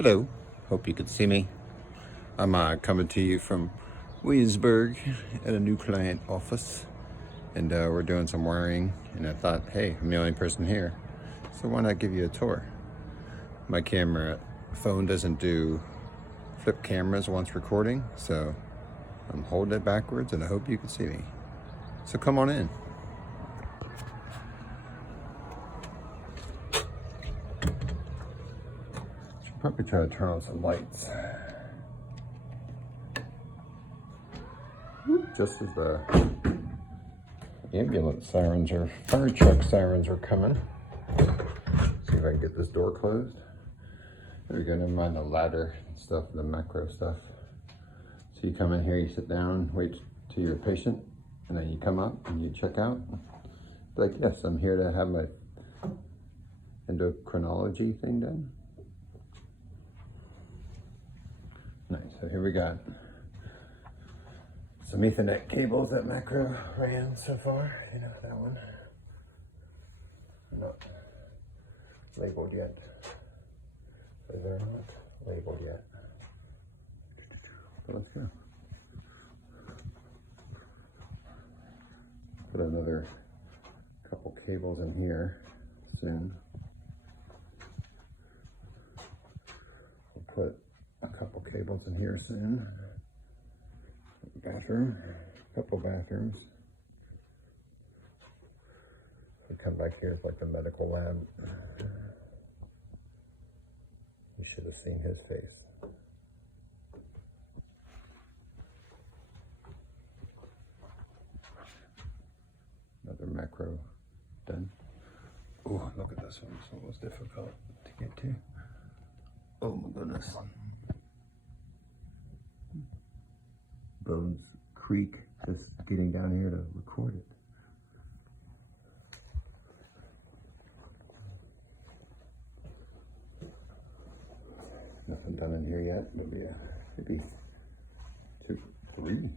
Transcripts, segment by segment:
Hello, hope you can see me. I'm coming to you from Williamsburg at a new client office, and we're doing some wiring, and I thought, hey, I'm the only person here, so why not give you a tour? My phone doesn't do flip cameras once recording, so I'm holding it backwards, and I hope you can see me. So come on in. Should probably try to turn on some lights. Just as the ambulance sirens or fire truck sirens are coming. See if I can get this door closed. There we go, never mind the ladder and stuff, the macro stuff. So you come in here, you sit down, wait till you're a patient, and then you come up and you check out. Be like, yes, I'm here to have my endocrinology thing done. Nice, so here we got some Ethernet cables that macro ran so far. You know, that one. Not labeled yet. They're not labeled yet. But let's go. Put another couple cables in here soon. We'll put a couple cables in here soon. Bathroom, couple bathrooms. We come back here, it's like the medical lab. You should have seen his face. Another macro done. Oh, look at this one. This one was difficult to get to. Oh my goodness. Bones creak just getting down here to record it. Nothing done in here yet. Maybe three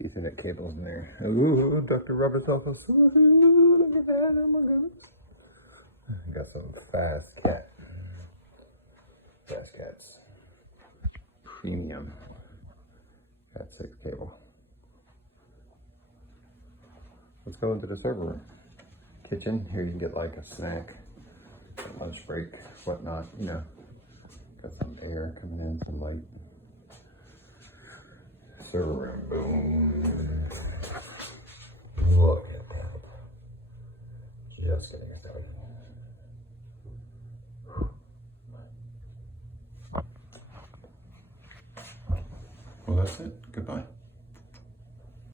Ethernet cables in there. Ooh, Dr. Robert's office. Ooh, look at that. Oh my goodness. Got some fast Cats. Premium. Cat6 cable. Let's go into the server room. Kitchen. Here you can get like a snack, a lunch break, whatnot, you know. Got some air coming in, some light. Server room, boom. Look at that. Just getting started. Well, that's it. Goodbye.